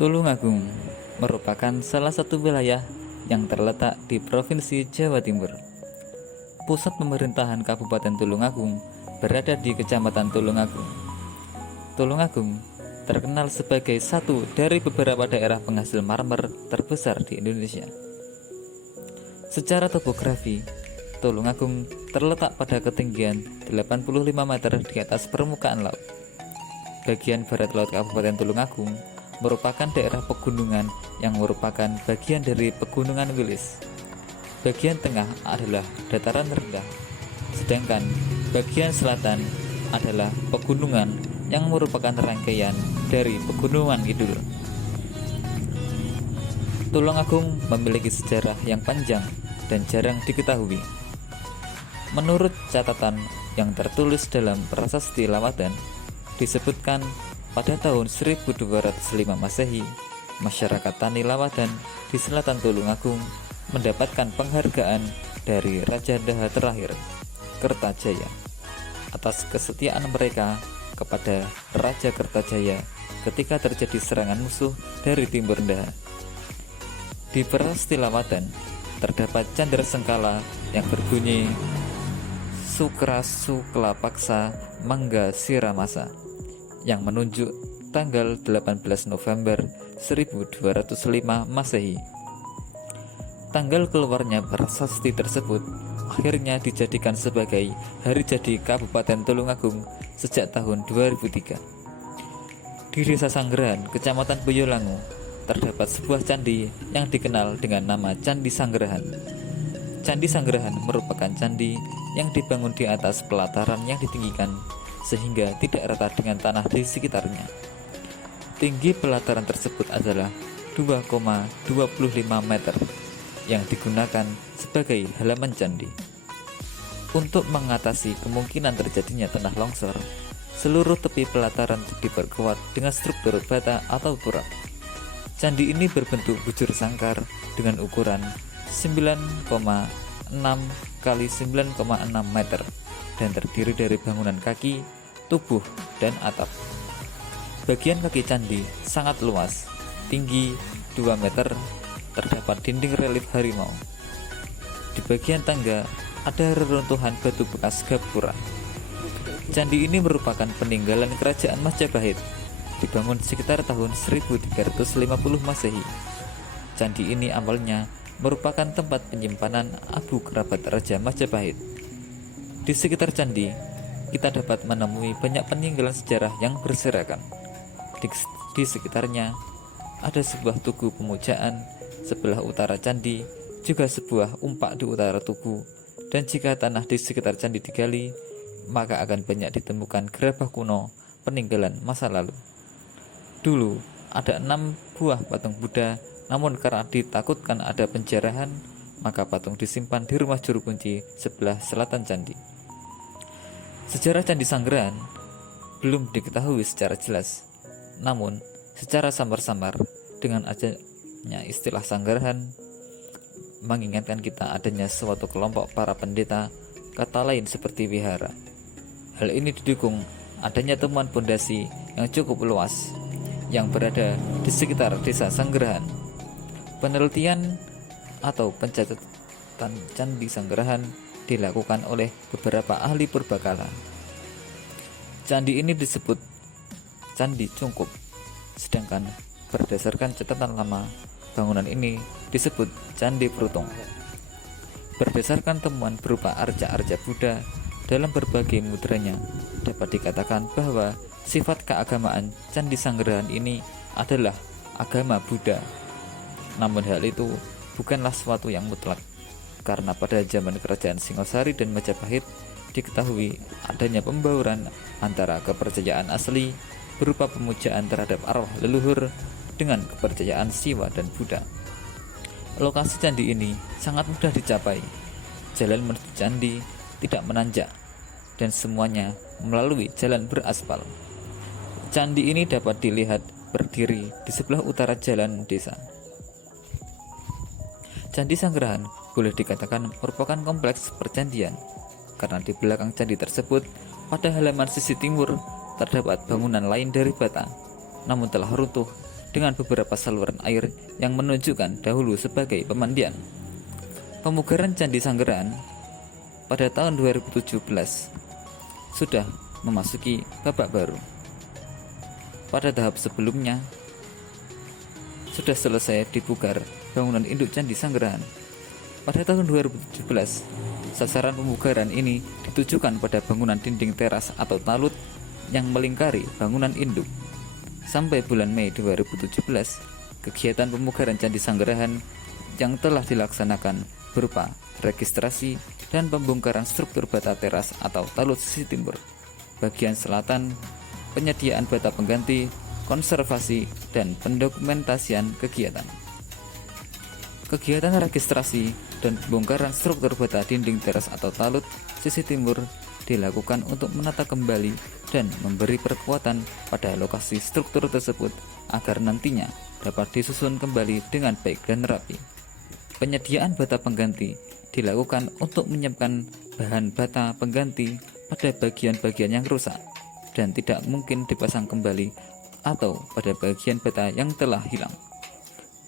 Tulungagung merupakan salah satu wilayah yang terletak di Provinsi Jawa Timur. Pusat pemerintahan Kabupaten Tulungagung berada di Kecamatan Tulungagung. Tulungagung terkenal sebagai satu dari beberapa daerah penghasil marmer terbesar di Indonesia. Secara topografi, Tulungagung terletak pada ketinggian 85 meter di atas permukaan laut. Bagian barat laut Kabupaten Tulungagung merupakan daerah pegunungan yang merupakan bagian dari Pegunungan Wilis. Bagian tengah adalah dataran rendah, sedangkan bagian selatan adalah pegunungan yang merupakan rangkaian dari Pegunungan Kidul. Tulungagung memiliki sejarah yang panjang dan jarang diketahui. Menurut catatan yang tertulis dalam Prasasti Lawatan, disebutkan pada tahun 1205 Masehi, masyarakat Tani Lawatan di selatan Tulungagung mendapatkan penghargaan dari Raja Daha terakhir, Kertajaya, atas kesetiaan mereka kepada Raja Kertajaya ketika terjadi serangan musuh dari timur Daha. Di Prasasti Lawatan terdapat candra sengkala yang berbunyi Sukra Sukla Paksa Mangga Siramasa, yang menunjuk tanggal 18 November 1205 Masehi. Tanggal keluarnya prasasti tersebut akhirnya dijadikan sebagai hari jadi Kabupaten Tulungagung sejak tahun 2003. Di Desa Sanggerahan, Kecamatan Boyolangu, terdapat sebuah candi yang dikenal dengan nama Candi Sanggerahan. Candi Sanggerahan merupakan candi yang dibangun di atas pelataran yang ditinggikan sehingga tidak rata dengan tanah di sekitarnya. Tinggi pelataran tersebut adalah 2,25 meter yang digunakan sebagai halaman candi. Untuk mengatasi kemungkinan terjadinya tanah longsor, seluruh tepi pelataran diperkuat dengan struktur bata atau turap. Candi ini berbentuk bujur sangkar dengan ukuran 9,6 kali 9,6 meter dan terdiri dari bangunan kaki, tubuh, dan atap. Bagian kaki candi sangat luas, tinggi 2 meter, terdapat dinding relief harimau. Di bagian tangga ada reruntuhan batu bekas gapura. Candi ini merupakan peninggalan kerajaan Majapahit, dibangun sekitar tahun 1350 Masehi. Candi ini awalnya merupakan tempat penyimpanan abu kerabat Raja Majapahit. Di sekitar candi, kita dapat menemui banyak peninggalan sejarah yang berserakan. Di sekitarnya ada sebuah tugu pemujaan, sebelah utara candi juga sebuah umpak di utara tugu, dan jika tanah di sekitar candi digali, maka akan banyak ditemukan gerabah kuno peninggalan masa lalu. Dulu ada 6 buah patung Buddha, namun karena ditakutkan ada penjarahan, maka patung disimpan di rumah juru kunci sebelah selatan candi. Sejarah Candi Sanggerahan belum diketahui secara jelas, namun secara samar-samar dengan adanya istilah Sanggerahan mengingatkan kita adanya suatu kelompok para pendeta, kata lain seperti wihara. Hal ini didukung adanya temuan pondasi yang cukup luas yang berada di sekitar desa Sanggerahan. Penelitian atau pencatatan Candi Sanggerahan dilakukan oleh beberapa ahli purbakala. Candi ini disebut Candi Cungkup, sedangkan berdasarkan catatan lama, bangunan ini disebut Candi Prutung. Berdasarkan temuan berupa arca-arca Buddha dalam berbagai mudranya, dapat dikatakan bahwa sifat keagamaan Candi Sanggerahan ini adalah agama Buddha. Namun hal itu bukanlah sesuatu yang mutlak, karena pada zaman kerajaan Singosari dan Majapahit diketahui adanya pembauran antara kepercayaan asli berupa pemujaan terhadap arwah leluhur dengan kepercayaan Siwa dan Buddha. Lokasi candi ini sangat mudah dicapai. Jalan menuju candi tidak menanjak dan semuanya melalui jalan beraspal. Candi ini dapat dilihat berdiri di sebelah utara jalan desa. Candi Sanggerahan boleh dikatakan merupakan kompleks percandian, karena di belakang candi tersebut pada halaman sisi timur terdapat bangunan lain dari bata. namun telah runtuh dengan beberapa saluran air yang menunjukkan dahulu sebagai pemandian. Pemugaran Candi Sanggaran pada tahun 2017 sudah memasuki babak baru. Pada tahap sebelumnya sudah selesai dipugar bangunan induk Candi Sanggaran. Pada tahun 2017, sasaran pemugaran ini ditujukan pada bangunan dinding teras atau talut yang melingkari bangunan induk. Sampai bulan Mei 2017, kegiatan pemugaran Candi Sanggaran yang telah dilaksanakan berupa registrasi dan pembongkaran struktur bata teras atau talut sisi timur, bagian selatan, penyediaan bata pengganti, konservasi, dan pendokumentasian kegiatan. Kegiatan registrasi dan pembongkaran struktur bata dinding teras atau talut sisi timur dilakukan untuk menata kembali dan memberi perkuatan pada lokasi struktur tersebut agar nantinya dapat disusun kembali dengan baik dan rapi. Penyediaan bata pengganti dilakukan untuk menyiapkan bahan bata pengganti pada bagian-bagian yang rusak dan tidak mungkin dipasang kembali atau pada bagian bata yang telah hilang.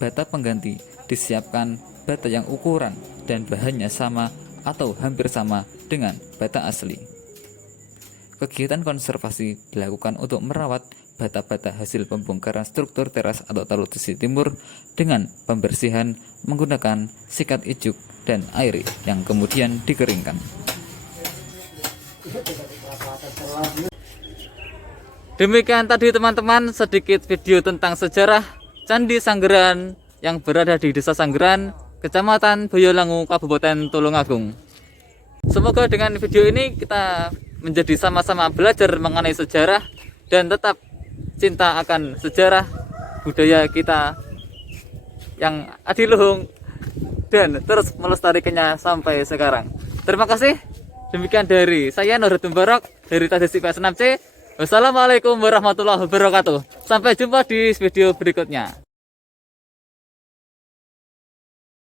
Bata pengganti disiapkan bata yang ukuran dan bahannya sama atau hampir sama dengan bata asli. Kegiatan konservasi dilakukan untuk merawat bata-bata hasil pembongkaran struktur teras atau talut sisi timur dengan pembersihan menggunakan sikat ijuk dan air yang kemudian dikeringkan. Demikian tadi teman-teman sedikit video tentang sejarah Candi Sanggaran yang berada di Desa Sanggaran, Kecamatan Boyolangu, Kabupaten Tulungagung. Semoga dengan video ini kita menjadi sama-sama belajar mengenai sejarah dan tetap cinta akan sejarah budaya kita yang adiluhung dan terus melestarikannya sampai sekarang. Terima kasih. Demikian dari saya Nurhadin Barok dari Tadesi PS6C. Wassalamualaikum warahmatullahi wabarakatuh. Sampai jumpa di video berikutnya.